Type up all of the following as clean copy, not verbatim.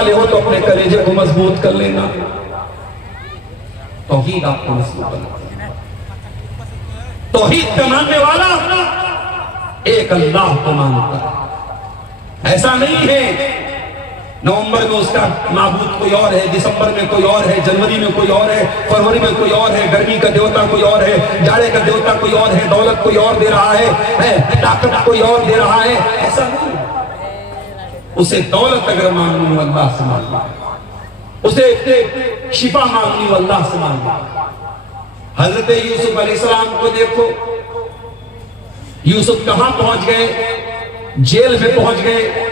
والے ہو تو اپنے کلیجے کو مضبوط کر لینا. توحید آپ کو مضبوط کرنا. توحید کا ماننے والا ایک اللہ کو مانتا ہے. ایسا نہیں ہے نومبر میں اس کا معبود کوئی اور ہے، دسمبر میں کوئی اور ہے، جنوری میں کوئی اور ہے، فروری میں کوئی اور ہے، گرمی کا دیوتا کوئی اور ہے، جاڑے کا دیوتا کوئی اور ہے، دولت کوئی اور دے رہا ہے، طاقت کوئی اور دے رہا ہے. ایسا نہیں. اسے دولت اگر مانگنی ہو اللہ سے مانگنا، اسے شفا مانگنی ہو اللہ سے مانگنا. حضرت یوسف علیہ السلام کو دیکھو، یوسف کہاں پہنچ گئے؟ جیل میں پہنچ گئے.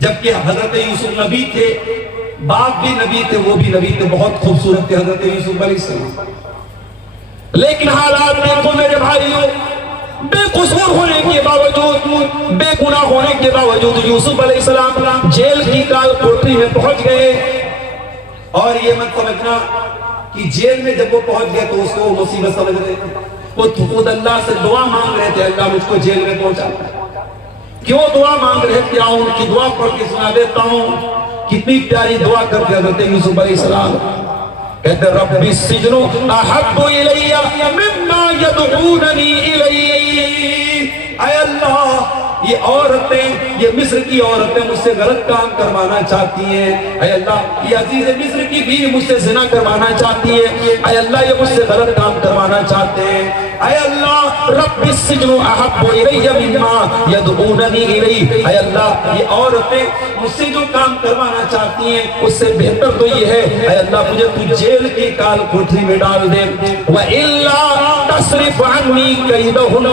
جبکہ حضرت یوسف نبی تھے، باپ بھی نبی تھے، وہ بھی نبی تھے، بہت خوبصورت تھے حضرت یوسف علیہ السلام. لیکن حالات دیکھو میرے بھائیوں، بے قصور ہونے کے باوجود، بے گناہ ہونے کے باوجود یوسف علیہ السلام جیل کی کال کوٹری میں پہنچ گئے. اور یہ مت سمجھنا کہ جیل میں جب وہ پہنچ گئے تو اس کو مصیبت سمجھ رہے تھے. وہ خود اللہ سے دعا مانگ رہے تھے، اللہ مجھ کو جیل میں پہنچا. کیوں دعا مانگ رہے تھے؟ آؤ ان کی دعا پڑھ کے سنا دیتا ہوں. کتنی پیاری دعا کرتے حضرت یوسف علیہ السلام. کہتے رب السجن احب الی مما یدعوننی الی. اے اللہ، یہ عورتیں، یہ مصر کی عورتیں مجھ سے غلط کام کروانا چاہتی ہیں. اے اللہ، یہ عزیز مصر کی بیوی مجھ سے زنا کروانا چاہتی ہے. اے اللہ، یہ مجھ سے غلط کام کروانا چاہتے ہیں. اے اللہ، رب السجن احب الی مما یدعوننی الی. اے اللہ، یہ عورتیں مجھ سے جو کام کروانا چاہتی ہیں اس سے بہتر تو یہ ہے، اے اللہ مجھے تو جیل کی کال کوٹری میں ڈال دے. وَإِلَّا تَصْرِفْ عَنِّي كَيْدَهُنَّ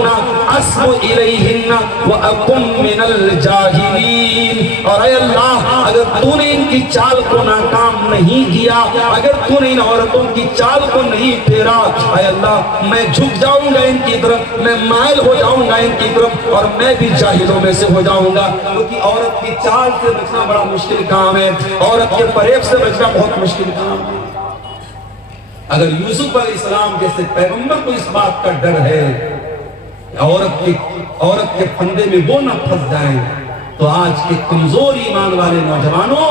أَصْبُ إِلَيْهِنَّ وَأَكُنْ مِنَ الْجَاهِلِينَ. اور اے اللہ، اگر تو نے ان کی چال کو ناکام نہیں کیا، اگر تو نے ان عورتوں کی چال کو نہیں پھیرا، اے اللہ میں جھک جاؤں گا ان کی طرف، میں مائل ہو جاؤں گا ان کی طرف، اور میں بھی جاہلوں میں سے ہو جاؤں گا. کیونکہ عورت کی چال سے بچنا بڑا مشکل کام ہے، عورت کے فریب سے بچنا بہت مشکل کام ہے. اگر یوسف علیہ السلام جیسے پیغمبر کو اس بات کا ڈر ہے عورت کے پھندے میں وہ نہ پھنس جائیں، تو آج کے کمزور ایمان والے نوجوانوں،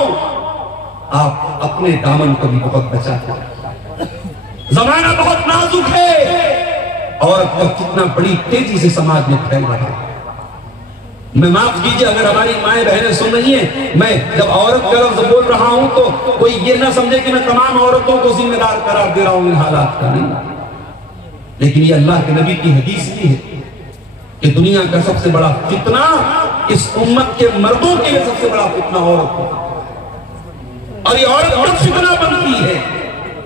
آپ اپنے دامن کو بھی بہت بچاتے ہیں. زمانہ بہت نازک ہے، عورت کا کتنا بڑی تیزی سے سماج میں پھیل رہا ہے. میں معاف کیجئے اگر ہماری مائیں بہنیں سن رہی ہیں، میں جب عورت کا لفظ بول رہا ہوں تو کوئی یہ نہ سمجھے کہ میں تمام عورتوں کو ذمہ دار قرار دے رہا ہوں ان حالات کا، نہیں. لیکن یہ اللہ کے نبی کی حدیث بھی ہے کہ دنیا کا سب سے بڑا فتنہ، اس امت کے مردوں کے لیے سب سے بڑا فتنہ عورت ہے. اور یہ عورت بڑا فتنہ بنتی ہے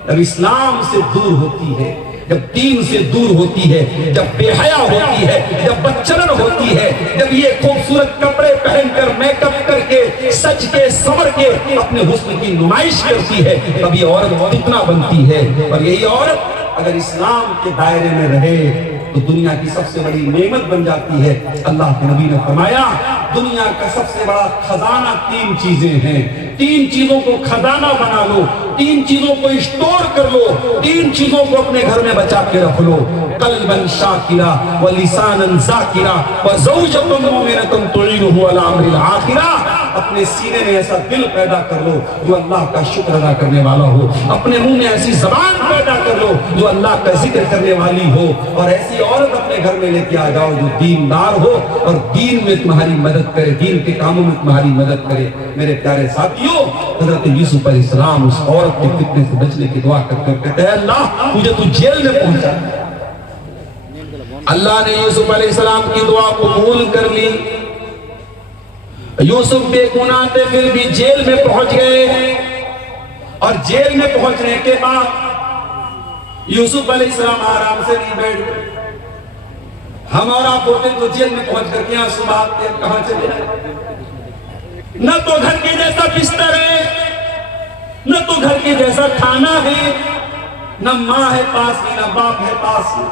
جب اسلام سے دور ہوتی ہے، جب دین سے دور ہوتی ہے، جب بے حیا ہوتی ہے، جب بدچلن ہوتی ہے، جب یہ خوبصورت کپڑے پہن کر میک اپ کر کے سج کے سنور کے اپنے حسن کی نمائش کرتی ہے، تب یہ عورت فتنہ بنتی ہے. اور یہی عورت اگر اسلام کے دائرے میں رہے تو دنیا کی سب سے بڑی نعمت بن جاتی ہے. اللہ کے نبی نے فرمایا دنیا کا سب سے بڑا خزانہ 3 چیزیں ہیں. 3 چیزوں کو خزانہ بنا لو، 3 چیزوں کو اسٹور کر لو، 3 چیزوں کو اپنے گھر میں بچا کے رکھ لو. قلبا شاکرا ولسانا ذاکرا وزوجۃ مؤمنۃ تعینہ علی امر الآخرہ. اپنے سینے میں ایسا دل پیدا کر لو جو اللہ کا شکر ادا کرنے والا ہو. اپنے منہ میں ایسی زبان پیدا کر لو جو اللہ کا ذکر کرنے والی ہو. اور ایسی عورت اپنے گھر میں لے کے آ جاؤ جو دیندار ہو اور دین میں تمہاری مدد کرے، دین کے کاموں میں تمہاری مدد کرے. میرے پیارے ساتھیوں، حضرت یوسف علیہ السلام اس عورت کے فتنے سے بچنے کی دعا کرتے ہوئے کہتے ہیں اللہ مجھے تو جیل میں پہنچا. اللہ نے یوسف علیہ السلام کی دعا قبول کر لی. یوسف بے گناہ تھے پھر بھی جیل میں پہنچ گئے. اور جیل میں پہنچنے کے بعد یوسف علیہ السلام آرام سے نہیں بیٹھ گئے. ہم اور آپ ہوتے تو جیل میں پہنچ کر کے یہاں صبح کہاں چلے جائیں؟ نہ تو گھر کے جیسا بستر ہے، نہ تو گھر کے جیسا کھانا ہے، نہ ماں ہے پاس میں، نہ باپ ہے پاس میں.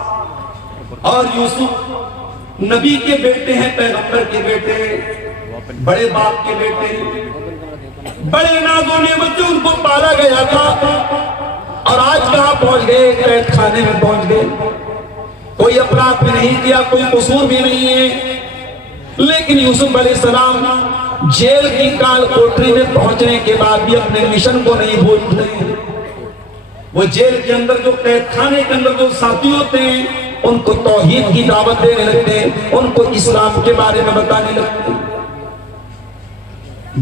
اور یوسف نبی کے بیٹے ہیں، پیغمبر کے بیٹے ہیں، بڑے باپ کے بیٹے ہیں، بڑے ناز و نعمت سے ان کو پالا گیا تھا. اور آج کہاں پہنچ گئے؟ قید خانے میں پہنچ گئے. کوئی اپرادھ بھی نہیں کیا، کوئی قصور بھی نہیں ہے، لیکن یوسف علیہ السلام جیل کی کال کوٹری میں پہنچنے کے بعد بھی اپنے مشن کو نہیں بھولتے. وہ جیل کے اندر جو قید خانے کے اندر جو ساتھی ہوتے ہیں ان کو توحید کی دعوت دینے لگتے ہیں, ان کو اسلام کے بارے میں بتانے لگتے ہیں.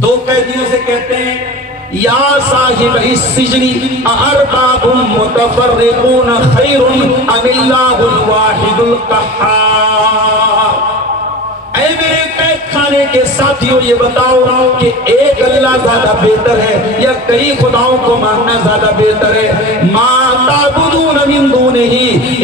دو قیدیوں سے کہتے ہیں یا صاحب السجن ارباب متفرقون خیر ام اللہ الواحد القہار. اے میرے قید خانے کے ساتھیوں یہ بتاؤ کہ ایک اللہ زیادہ بہتر ہے یا کئی خداؤں کو ماننا زیادہ بہتر ہے؟ ما تعبدون من دونہ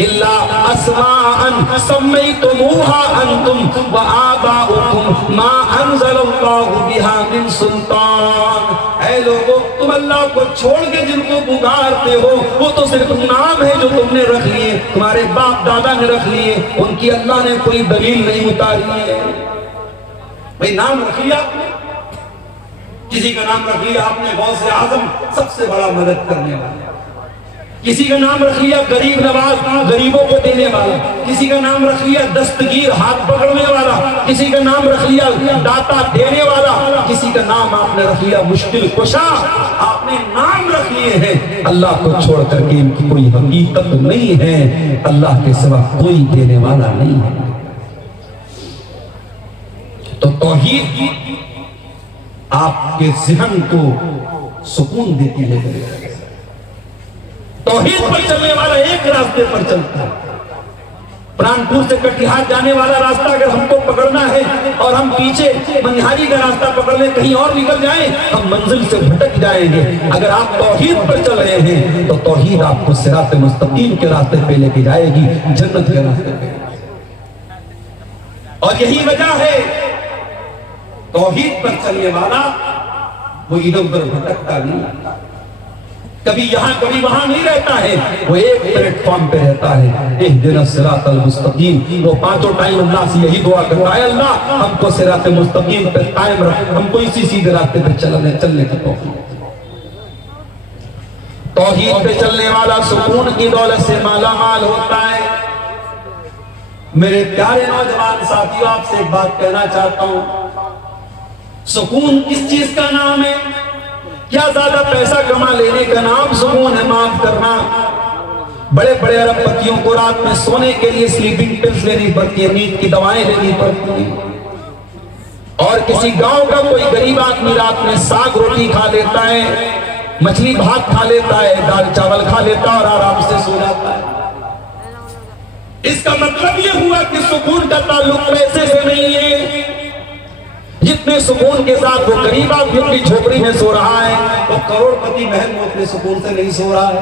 الا اسماء سمیتموها انتم وآباؤکم ما انزل اللہ بها من سلطان. اے لوگوں, تم اللہ کو چھوڑ کے جن کو پکارتے ہو وہ تو صرف نام ہے جو تم نے رکھ لیے, تمہارے باپ دادا نے رکھ لیے, ان کی اللہ نے کوئی دلیل نہیں اتاری ہے. بھئی نام رکھ لیا آپ نے, کسی کا نام رکھ لیا آپ نے غوث اعظم, سب سے بڑا مدد کرنے والا. کسی کا نام رکھ لیا غریب نواز, غریبوں کو دینے والا. کسی کا نام رکھ لیا دستگیر, ہاتھ پکڑنے والا. کسی کا نام رکھ لیا داتا دینے والا. کسی کا نام آپ نے رکھ لیا مشکل کشا. آپ نے نام رکھ لیے ہیں, اللہ کو چھوڑ کر کے ان کی کوئی حقیقت نہیں ہے, اللہ کے سوا کوئی دینے والا نہیں ہے. تو توحید آپ کے ذہن کو سکون دیتی ہے. توحید پر چلنے والا ایک راستے پر چلتا ہے. پرانپور سے کٹیہار جانے والا راستہ اگر ہم کو پکڑنا ہے اور ہم پیچھے منہاری کا راستہ پکڑ لیں, کہیں اور نکل جائیں, ہم منزل سے بھٹک جائیں گے. اگر آپ توحید پر چل رہے ہیں تو توحید آپ کو صراط مستقیم کے راستے پہ لے کے جائے گی, جنت کے راستے پہ. اور یہی وجہ ہے توحید پر چلنے والا وہ ادھر ادھر بھٹکتا نہیں, کبھی یہاں کبھی وہاں نہیں رہتا ہے, وہ ایک پلیٹ فارم پہ رہتا ہے. اہدنا الصراط المستقیم. وہ پانچوں ٹائم اللہ سے یہی دعا کرتا ہے, اللہ ہم کو صراط مستقیم پہ قائم رکھ, ہم کو اسی سیدھے راستے پہ چلنے کی توفیق. توحید پہ چلنے والا سکون کی دولت سے مالا مال ہوتا ہے. میرے پیارے نوجوان ساتھیوں, آپ سے ایک بات کہنا چاہتا ہوں, سکون کس چیز کا نام ہے؟ کیا زیادہ پیسہ کما لینے کا نام سکون ہے معاف کرنا؟ بڑے بڑے ارب پتیوں کو رات میں سونے کے لیے سلیپنگ پلز لینی پڑتی ہے, نیند کی دوائیں لینی پڑتی ہیں. اور کسی گاؤں کا کوئی غریب آدمی رات میں ساگ روٹی کھا لیتا ہے, مچھلی بھات کھا لیتا ہے, دال چاول کھا لیتا ہے اور آرام سے سو جاتا ہے. اس کا مطلب یہ ہوا کہ سکون کا تعلق پیسے سے نہیں ہے. جتنے سکون کے ساتھ وہ غریب آدمی اپنی جھوپڑی میں سو رہا ہے, وہ کروڑ پتی محل میں اپنے سکون سے نہیں سو رہا ہے.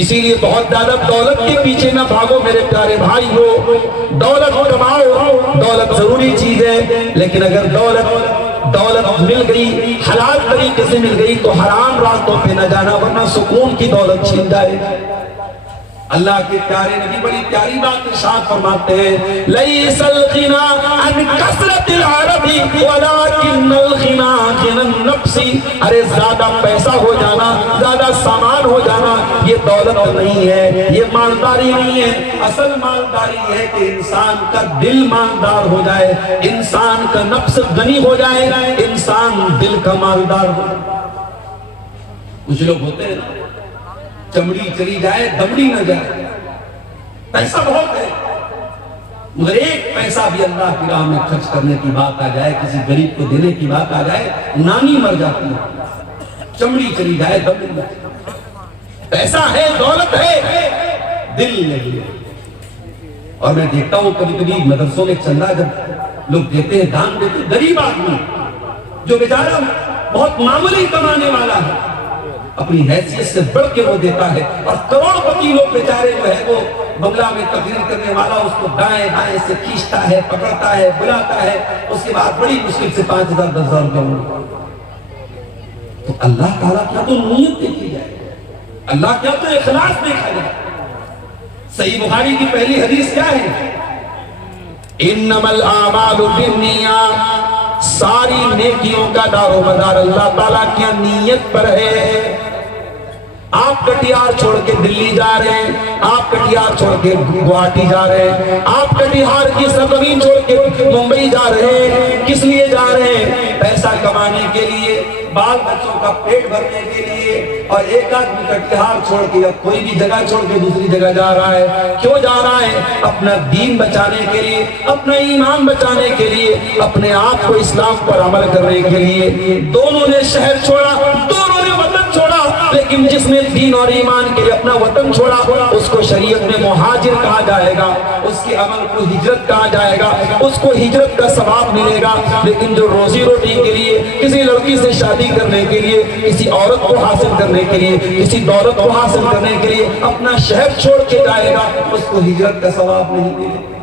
اسی لیے بہت زیادہ دولت کے پیچھے نہ بھاگو میرے پیارے بھائی ہو. دولت کماؤ, دولت ضروری چیز ہے, لیکن اگر دولت مل گئی, حلال طریقے سے مل گئی, تو حرام راستوں پہ نہ جانا, ورنہ سکون کی دولت چھین جائے. اللہ کے پیارے نبی بڑی پیاری بات ارشاد فرماتے ہیں, لیس الغنا عن کثرت العرب ولکن الغنا عن النفس. ارے زیادہ پیسہ ہو جانا, زیادہ سامان ہو جانا یہ دولت نہیں ہے, یہ مالداری نہیں ہے. اصل مالداری ہے کہ انسان کا دل مالدار ہو جائے, انسان کا نفس غنی ہو جائے, انسان دل کا مالدار ہو جائے. کچھ لوگ ہوتے ہیں چمڑی چلی جائے دمڑی نہ جائے, پیسہ بہت ہے مگر ایک پیسہ بھی اللہ کی راہ میں خرچ کرنے کی بات آ جائے, کسی غریب کو دینے کی بات آ جائے, نانی مر جاتی ہے. چمڑی چلی جائے دمڑی نہ جائے. پیسہ ہے, دولت ہے, دل نہیں ہے. اور میں دیکھتا ہوں کبھی کبھی مدرسوں میں چندہ جب لوگ دیتے ہیں, دان دیتے ہیں, غریب آدمی جو بیچارہ بہت معمولی کمانے والا ہے, اپنی حیثیت سے بڑھ کے وہ دیتا ہے. اور کروڑ پتی لوگ بیچارے جو ہے وہ بنگلہ میں تقریر کرنے والا اس کو دائیں بائیں سے کھینچتا ہے, پکڑتا ہے, بلاتا ہے, اس کے بعد بڑی مشکل سے 5,000 10,000 روپے. تو اللہ تعالیٰ کیا تو نیت دیکھی جائے, اللہ کیا تو اخلاص دیکھا جائے. صحیح بخاری کی پہلی حدیث کیا ہے؟ انما الاعمال بالنیات. ساری نیکیوں کا دار و مدار اللہ تعالیٰ کی نیت پر ہے. آپ کٹیہار چھوڑ کے دلی جا رہے ہیں، آپ کٹیہار چھوڑ کے گوہاٹی جا رہے ہیں، آپ کٹیہار کی سرزمین چھوڑ کے ممبئی جا رہے ہیں، کس لیے جا رہے ہیں؟ پیسہ کمانے کے لیے، بال بچوں کا پیٹ بھرنے کے لیے۔ اور ایک آدمی کٹیہار چھوڑ کے یا کوئی بھی جگہ چھوڑ کے دوسری جگہ جا رہا ہے، کیوں جا رہا ہے؟ اپنا دین بچانے کے لیے، اپنا ایمان بچانے کے لیے، اپنے آپ کو اسلام پر عمل کرنے کے لیے۔ دونوں نے شہر چھوڑا، دونوں نے وطن چھوڑا، لیکن جس نے دین اور ایمان کے لیے اپنا وطن چھوڑا اس کو شریعت میں مہاجر کہا جائے گا، اس کے عمل کو ہجرت کہا جائے گا، اس کو ہجرت کا ثواب ملے گا۔ لیکن جو روزی روٹی کے لیے، کسی لڑکی سے شادی کرنے کے لیے، کسی عورت کو حاصل کرنے کے لیے، کسی دولت کو حاصل کرنے کے لیے اپنا شہر چھوڑ کے جائے گا، اس کو ہجرت کا ثواب نہیں ملے گا۔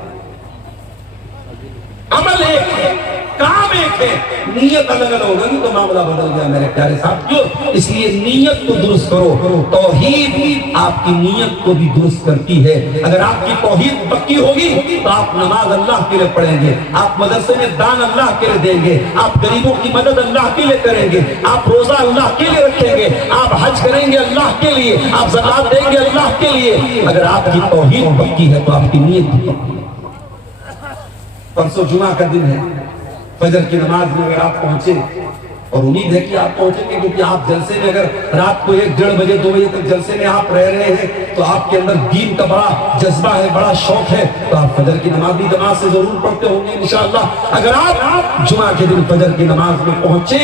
عمل ایک ہے، کام ایک ہے، نیت الگ الگ ہوگی تو معاملہ بدل گیا میرے پیارے صاحب۔ کیوں؟ اس لیے نیت کو درست کرو۔ توحید آپ کی نیت کو بھی درست کرتی ہے۔ اگر آپ کی توحید پکی ہوگی تو آپ نماز اللہ کے لیے پڑھیں گے، آپ مدرسے میں دان اللہ کے لیے دیں گے، آپ غریبوں کی مدد اللہ کے لیے کریں گے، آپ روزہ اللہ کے لیے رکھیں گے، آپ حج کریں گے اللہ کے لیے، آپ زکات دیں گے اللہ کے لیے۔ اگر آپ کی توحید پکی ہے تو آپ کی نیت بھی پکی ہے۔ پرسوں جمعہ کا دن ہے، فجر کی نماز میں اگر آپ پہنچے، اور امید ہے کہ آپ پہنچیں گے، کیونکہ آپ جلسے میں اگر رات کو 1 ڈیڑھ بجے 2 بجے تک جلسے میں آپ رہ رہے ہیں تو آپ کے اندر دین کا بڑا جذبہ ہے، بڑا شوق ہے، تو آپ فجر کی نماز بھی جماعت سے ضرور پڑھتے ہوں گے انشاءاللہ۔ اگر آپ جمعہ کے دن فجر کی نماز میں پہنچے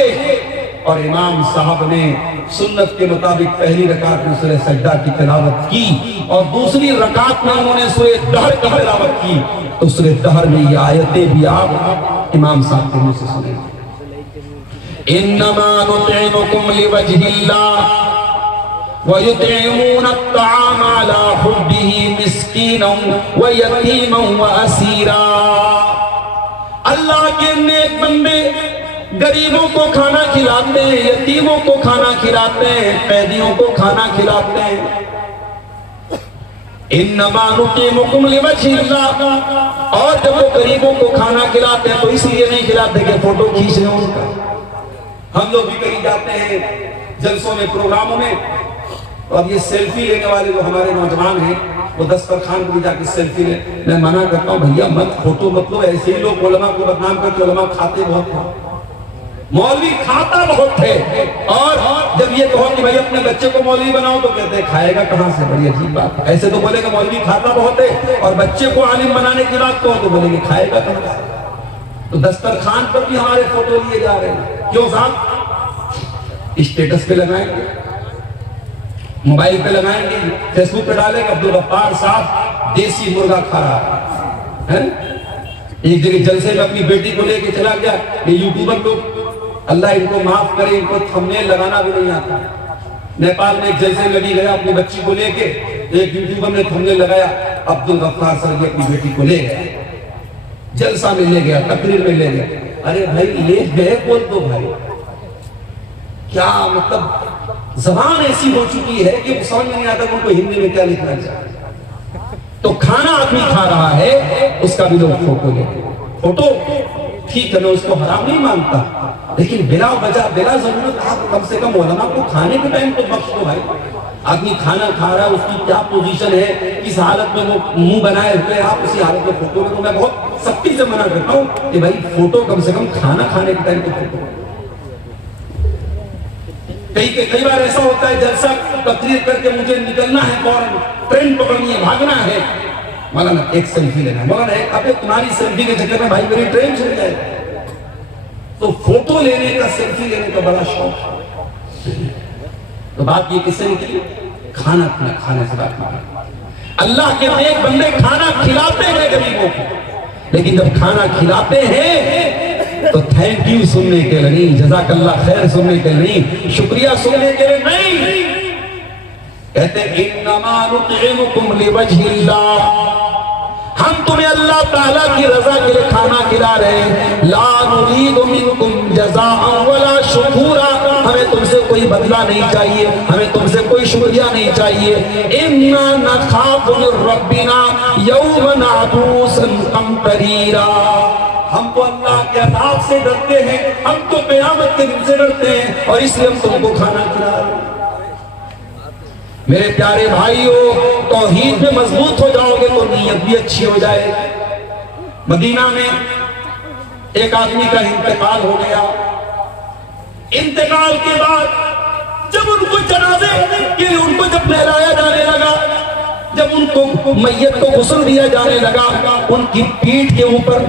اور امام صاحب نے سنت کے مطابق پہلی رکعت میں سورہ سجدہ کی تلاوت کی اور دوسری رکعت میں انہوں نے سورہ دہر کی تلاوت کی، تو سورہ دہر میں یہ آیتیں بھی آپ امام صاحب کے منہ سے سنیں گے۔ انما نطعمكم لوجه الله ويطعمون الطعام على حبه مسكينا ويتيما واسيرا۔ اللہ کے نیک بندے غریبوں کو کھانا کھلاتے ہیں، یتیموں کو کھانا کھلاتے ہیں، قیدیوں کو کھانا کھلاتے ہیں۔ انما نطعمكم لوجه اللہ۔ اور جب وہ غریبوں کو کھانا کھلاتے ہیں تو اس لیے نہیں کھلاتے کہ فوٹو کھینچ رہے ہیں ان کا۔ ہم لوگ بھی کہیں جاتے ہیں جلسوں میں، پروگراموں میں، تو اب یہ سیلفی لینے والے جو ہمارے نوجوان ہیں وہ دسترخوان کو بھی جا کے سیلفی لیں۔ میں منع کرتا ہوں بھیا مت فوٹو مت لو، ایسے ہی لوگ علماء کو بدنام کرتے، علماء کھاتے بہت ہیں، مولوی کھاتا بہت ہے۔ اور جب یہ کہو کہ بھائی اپنے بچے کو مولوی بناؤ تو کہتے ہیں کھائے گا کہاں سے؟ بڑی عجیب بات ہے۔ ایسے تو بولے گا مولوی کھاتا بہت ہے، اور بچے کو عالم بنانے کی بات کہو تو بولے گے کھائے گا کہاں سے؟ تو دسترخوان پر بھی ہمارے فوٹو لیے جا رہے ہیں، کیوں صاحب؟ اسٹیٹس پہ لگائیں گے، موبائل پہ لگائیں گے، فیس بک پہ ڈالیں گے عبدالغفار صاحب دیسی مرغا کھا رہا ہے۔ ایک جگہ جلسے میں اپنی بیٹی کو لے کے چلا گیا، یہ یوٹیوبر لوگ اللہ ان کو معاف کرے، ان کو تھمبنیل لگانا بھی نہیں آتا۔ نیپال میں ایک جلسے میں لگی گیا اپنی بچی کو لے کے، ایک یوٹیوبر نے تھمبنیل لگایا، عبدالغفار سر جی اپنی بیٹی کو لے گیا، جلسہ میں لے گیا، تقریر میں لے گیا۔ ارے بھائی لے گئے بول دو بھائی، کیا مطلب زبان ایسی ہو چکی ہے کہ سمجھ میں نہیں آتا کہ ان کو ہندی میں کیا لکھنا چاہیے۔ تو کھانا آدمی کھا رہا ہے اس کا بھی لوگ فوٹو لیتے۔ فوٹو ٹھیک ہے، میں اس کو حرام نہیں مانتا، لیکن بلا وجہ بلا ضرورت آپ کم سے کم علماء کو کھانے کے ٹائم تو بخش دو بھائی۔ آدمی کھانا کھا رہا ہے، اس کی کیا پوزیشن ہے، کس حالت میں وہ منہ بنائے ہوئے، آپ اسی حالت میں فوٹو لے۔ تو میں بہت سختی سے منع کرتا ہوں کہ بھائی فوٹو کم سے کم کھانا کھانے کے ٹائم تو فوٹو۔ کئی بار ایسا ہوتا ہے جلسہ تقریر کر کے مجھے نکلنا ہے، فوراً ٹرین پکڑنی ہے، بھاگنا ہے، مولانا ایک سیلفی لینا ہے، مولانا ابے تمہاری سیلفی کے چکر میں بھائی میری ٹرین چھوٹ جائے۔ تو فوٹو لینے کا، سیلفی لینے کا بڑا شوق ہے۔ تو بات یہ کس سے نکلی؟ کھانا کھانے سے بات نکلی۔ اللہ کے نیک بندے کھانا کھلاتے ہیں غریبوں کو، لیکن جب کھانا کھلاتے ہیں تو تھینک یو سننے کے لیے نہیں، جزاک اللہ خیر سننے کے لیے نہیں، شکریہ سننے کے لیے نہیں، کہتے انما نطعمکم لوجہ اللہ، ہم تمہیں اللہ تعالیٰ کی رضا کے لیے کھانا کھلا رہے ہیں، لا نرید منکم جزاء ولا شکورا، ہمیں تم سے کوئی بدلہ نہیں چاہیے، ہمیں تم سے کوئی شکریہ نہیں چاہیے۔ انا نخاف من ربنا یوما عبوسا قمطریرا، ہم تو اللہ کے عذاب سے ڈرتے ہیں، ہم تو قیامت کے دن سے ڈرتے ہیں، اور اس لیے ہم تم کو کھانا کھلا رہے ہیں۔ میرے پیارے بھائیوں، توحید میں مضبوط ہو جاؤ گے تو نیت بھی اچھی ہو جائے۔ مدینہ میں ایک آدمی کا انتقال ہو گیا، انتقال کے بعد جب ان کو جنازے کے لیے ان کو جب نہلایا جانے لگا، جب ان کو میت کو غسل دیا جانے لگا، ان کی پیٹھ کے اوپر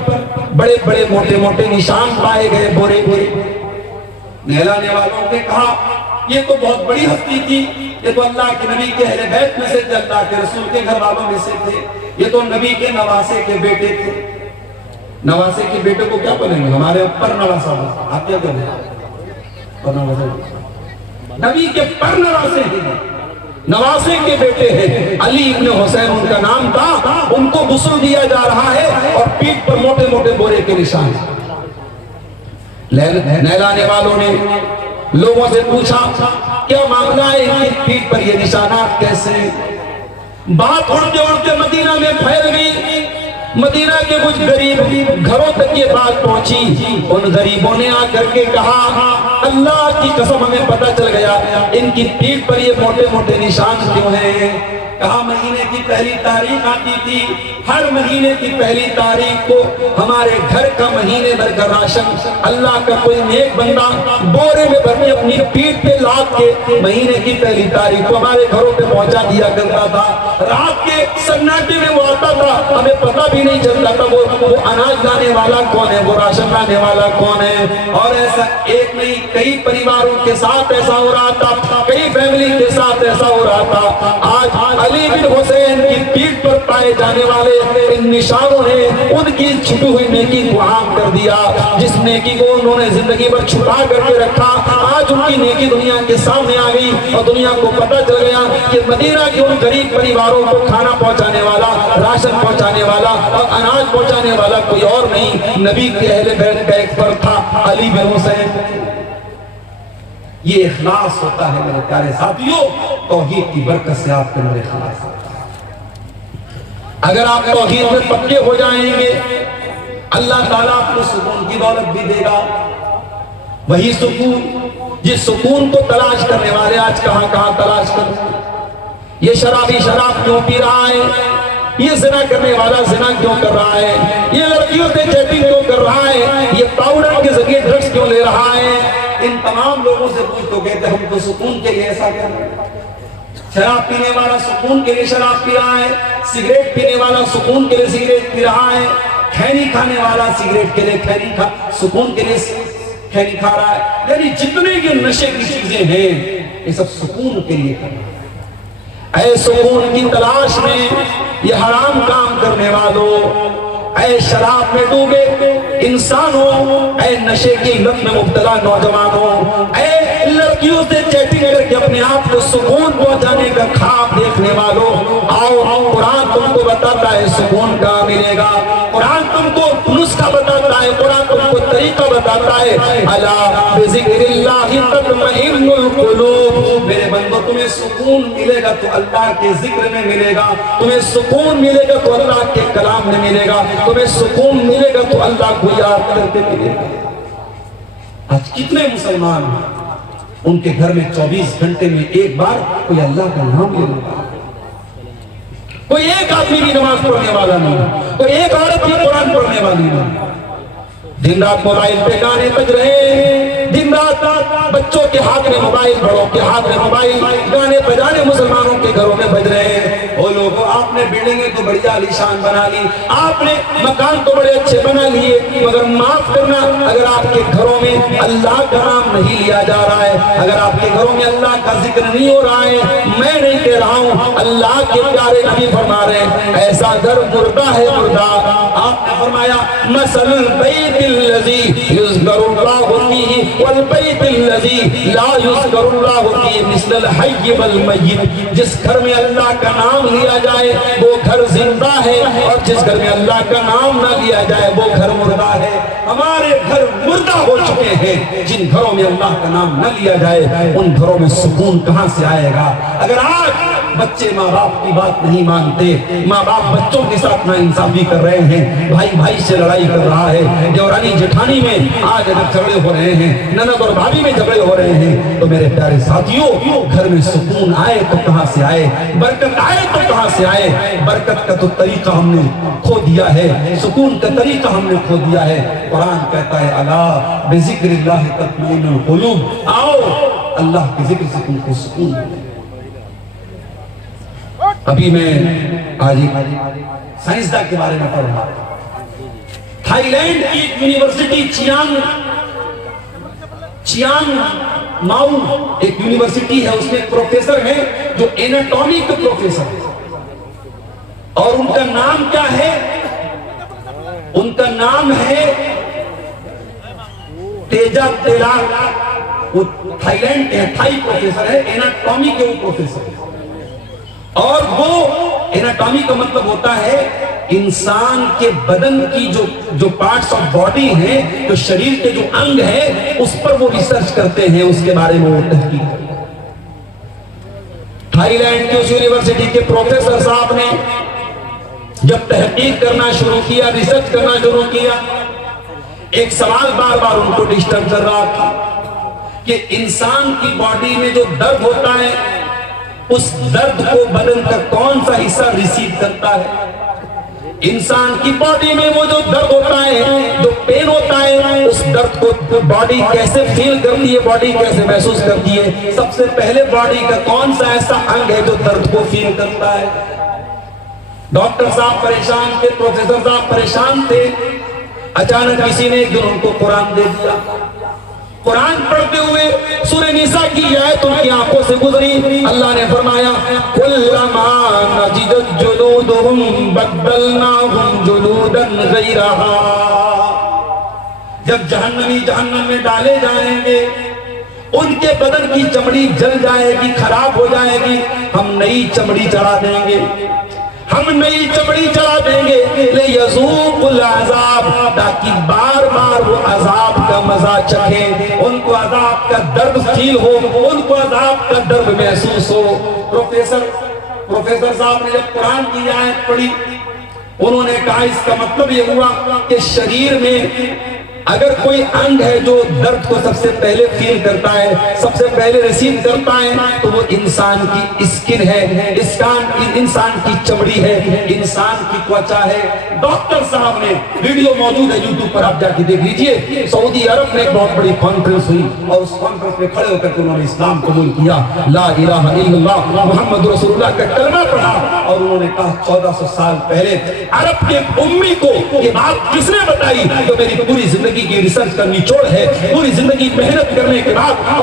بڑے بڑے موٹے موٹے نشان پائے گئے، بورے بورے۔ نہلانے والوں نے کہا یہ تو بہت بڑی ہستی تھی، یہ تو اللہ کے نبی کے اہل بیت میں سے تھے، اللہ کے رسول کے گھر والوں میں سے تھے، یہ تو نبی کے نواسے کے بیٹے تھے۔ نواسے کے بیٹے کو کیا بولیں گے؟ ہمارے پر نواسا ہوتا، آپ کیا کہیں گے؟ نبی کے پر نواسے ہیں، نواسے کے بیٹے ہیں، علی ابن حسین ان کا نام تھا۔ ان کو غسل دیا جا رہا ہے اور پیٹھ پر موٹے موٹے بورے کے نشان۔ نہلانے والوں نے لوگوں سے پوچھا کیا معاملہ ہے، ان کی پیٹھ پر یہ نشانات کیسے؟ بات اڑتے اڑتے مدینہ میں پھیل گئی، مدینہ کے کچھ غریب گھروں تک یہ بات پہنچی۔ ان غریبوں نے آ کر کے کہا اللہ کی قسم ہمیں پتہ چل گیا ان کی پیٹھ پر یہ موٹے موٹے نشان کیوں ہیں۔ کہا مہینے کی پہلی تاریخ آتی تھی، ہر مہینے کی پہلی تاریخ کو ہمارے گھر کا مہینے بھر کا راشن اللہ کا کوئی نیک بندہ بورے میں بھر کے اپنی پیٹھ پہ لاد کے مہینے کی پہلی تاریخ کو ہمارے گھروں پہ پہنچا دیا کرتا تھا۔ رات کے سناٹے میں وہ آتا تھا، ہمیں پتہ بھی نہیں چلتا تھا وہ اناج لانے والا کون ہے، وہ راشن لانے والا کون ہے۔ اور ایسا ایک نہیں کئی پریواروں کے ساتھ ایسا ہو رہا تھا، کئی فیملی کے ساتھ ایسا ہو رہا تھا۔ آج علی بن حسین کی پیٹھ پر پائے جانے والے ان نشانوں نے ان کی چھپی ہوئی نیکی کو عام کر دیا۔ جس نیکی کو انہوں نے زندگی بھر چھپا کر کے رکھا، آج ان کی نیکی دنیا کے سامنے آ گئی اور دنیا کو پتہ چل گیا کہ مدینہ کے ان غریب پریواروں کو کھانا پہنچانے والا، راشن پہنچانے والا اور اناج پہنچانے والا کوئی اور نہیں، نبی کے اہل بیت کا ایک فرد تھا، علی بن حسین۔ یہ اخلاص ہوتا ہے میرے پیارے ساتھیوں، توحید کی برکت سے آپ کے اندر اخلاص ہوتا ہے۔ اگر آپ توحید میں پکے ہو جائیں گے، اللہ تعالیٰ آپ کو سکون کی دولت بھی دے گا۔ وہی سکون جس سکون کو تلاش کرنے والے آج کہاں کہاں تلاش کرتے ہیں۔ یہ شرابی شراب کیوں پی رہا ہے، یہ زنا کرنے والا زنا کیوں کر رہا ہے، یہ لڑکیوں سے چیٹنگ کیوں کر رہا ہے، یہ پاؤڈر کے ذریعے ڈرگس کیوں لے رہا ہے۔ ان تمام لوگوں سے پوچھ تو کہتے ہم تو سکون کے لیے ایسا کر رہے ہیں۔ شراب پینے والا سکون کے لیے شراب پی رہا ہے، سگریٹ پینے والا سکون کے لیے سگریٹ پی رہا ہے، کھینی کھانے والا سگریٹ کے لیے سکون کے لیے کھینی کھا رہا ہے۔ یعنی جتنے یہ نشے کی چیزیں ہیں یہ سب سکون کے لیے کر رہا ہے۔ اے سکون کی تلاش میں یہ حرام کام کرنے والوں، اے شراب میں ڈوبے انسانوں، اے نشے کی لت میں مبتلا نوجوانوں، اے لڑکیوں سے چیٹنگ کر کے اپنے آپ کو سکون پہنچانے کا خواب دیکھنے والوں، آؤ قرآن تم کو بتاتا ہے سکون کہاں ملے گا، قرآن تم کو نسخہ بتاتا ہے، قرآن تم کو طریقہ بتاتا ہے۔ الا بذکر اللہ تطمئن القلوب، میرے بندو تمہیں سکون ملے گا تو اللہ کے ذکر میں ملے گا، تمہیں سکون ملے گا تو اللہ کے کلام میں ملے گا، تمہیں سکون ملے گا تو اللہ کو یاد کر کے ملے گا۔ آج کتنے مسلمان ہیں ان کے گھر میں 24 گھنٹے میں ایک بار کوئی اللہ کا نام لے لیتا، کوئی ایک آدمی بھی نماز پڑھنے والا نہیں، کوئی ایک عورت بھی قرآن پڑھنے والی نہیں۔ دن رات موبائل پہ گانے بج رہے ہیں، دن رات بچوں کے ہاتھ میں موبائل، بڑوں کے ہاتھ میں موبائل، گانے بجانے مسلمانوں کے گھروں میں بج رہے ہیں۔ وہ لوگوں آپ نے بلڈنگیں تو بڑی عالیشان بنا لی، آپ نے مکان تو بڑے اچھے بنا لیے، مگر معاف کرنا اگر آپ کے گھروں میں اللہ کا نام نہیں لیا جا رہا ہے، اگر آپ کے گھروں میں اللہ کا ذکر نہیں ہو رہا ہے، میں نہیں کہہ رہا ہوں، اللہ کے پیارے نبی فرما رہے ہیں ایسا گھر مردہ ہے مردہ۔ آپ نے فرمایا مثل البیت الذی یذکر اللہ فیہ والبیت الذی لا یذکر اللہ فیہ مثل الحی والمیت، جس گھر میں اللہ کا نام لیا جائے وہ گھر زندہ ہے، اور جس گھر میں اللہ کا نام نہ لیا جائے وہ گھر مردہ ہے۔ ہمارے گھر مردہ ہو چکے ہیں، جن گھروں میں اللہ کا نام نہ لیا جائے ان گھروں میں سکون کہاں سے آئے گا؟ اگر آج بچے ماں باپ کی بات نہیں مانتے، ماں باپ بچوں کے ساتھ ناانصافی کر رہے ہیں، بھائی بھائی سے لڑائی کر رہا ہے، دیورانی جٹھانی میں آج اگر جھگڑے ہو رہے ہیں، نند اور بھابھی میں جھگڑے ہو رہے ہیں، تو میرے پیارے ساتھیوں گھر میں سکون آئے تو کہاں سے آئے، برکت آئے تو کہاں سے آئے؟ برکت کا تو طریقہ ہم نے کھو دیا ہے، سکون کا طریقہ ہم نے کھو دیا ہے۔ قرآن کہتا ہے الا بذکر اللہ تطمئن القلوب، آؤ اللہ کے ذکر سے تم کو سکون ملے۔ ابھی میں آج ایک سائنسداں کے بارے میں پڑھ رہا ہوں، تھائی لینڈ کی ایک یونیورسٹی چیانگ ماؤ ایک یونیورسٹی ہے، اس میں ایک پروفیسر ہے جو ایناٹومی کے پروفیسر ہے، اور ان کا نام کیا ہے؟ ان کا نام ہے تیجا تیلاک، وہ تھائی لینڈ کے تھائی پروفیسر ہے، ایناٹومی کے وہ پروفیسر ہے، اور وہ ایناٹومی کا مطلب ہوتا ہے انسان کے بدن کی جو پارٹس آف باڈی ہیں، جو شریر کے جو انگ ہیں، اس پر وہ ریسرچ کرتے ہیں، اس کے بارے میں وہ تحقیق کرتے ہیں۔ تھائی لینڈ کی اس یونیورسٹی کے پروفیسر صاحب نے جب تحقیق کرنا شروع کیا، ریسرچ کرنا شروع کیا، ایک سوال بار بار ان کو ڈسٹرب کر رہا تھا کہ انسان کی باڈی میں جو درد ہوتا ہے، اس درد کو بدن کا کون سا حصہ ریسیو کرتا ہے؟ انسان کی باڈی میں وہ جو درد ہوتا ہے، جو پین ہوتا ہے، اس درد کو باڈی کیسے فیل کرتی ہے، باڈی کیسے محسوس کرتی ہے؟ سب سے پہلے باڈی کا کون سا ایسا انگ ہے جو درد کو فیل کرتا ہے؟ ڈاکٹر صاحب پریشان تھے، پروفیسر صاحب پریشان تھے، اچانک کسی نے ایک دن ان کو قرآن دے دیا۔ قرآن پڑھتے ہوئے سورہ نساء کی آیت ان کی آنکھوں سے گزری، اللہ نے فرمایا کلما نضجت جلودہم بدلناہم جلودا غیرہا، جب جہنمی جہنم میں ڈالے جائیں گے، ان کے بدن کی چمڑی جل جائے گی، خراب ہو جائے گی، ہم نئی چمڑی چڑھا دیں گے، ہم نئی چمڑی چڑھا دیں گے، لِيَذُوقُوا الْعَذَابَ، تاکہ بار بار وہ عذاب کا مزہ چکھیں، ان کو عذاب کا درد فیل ہو، ان کو عذاب کا درد محسوس ہو۔ پروفیسر صاحب نے جب قرآن کی آیت پڑھی، انہوں نے کہا اس کا مطلب یہ ہوا کہ شریر میں اگر کوئی انگ ہے جو درد کو سب سے پہلے فیل کرتا ہے، سب سے پہلے ریسیو کرتا ہے، تو وہ انسان کی اسکن ہے، انسان کی چمڑی ہے، انسان کی توچا ہے۔ ڈاکٹر صاحب نے، ویڈیو موجود ہے یوٹیوب پر، آپ جا کے دیکھ لیجئے، سعودی عرب میں ایک بہت بڑی کانفرنس ہوئی، اور اس کانفرنس میں کھڑے ہو کر کے انہوں نے اسلام قبول کیا، لا الہ الا اللہ محمد رسول اللہ کا کلمہ پڑھا، اور انہوں نے کہا 1400 سال پہلے عرب کے امی کو یہ بات کس نے بتائی؟ تو میری پوری زندگی کی ریسرچ کا نچوڑ ہے، پوری زندگی محنت کرنے کے بعد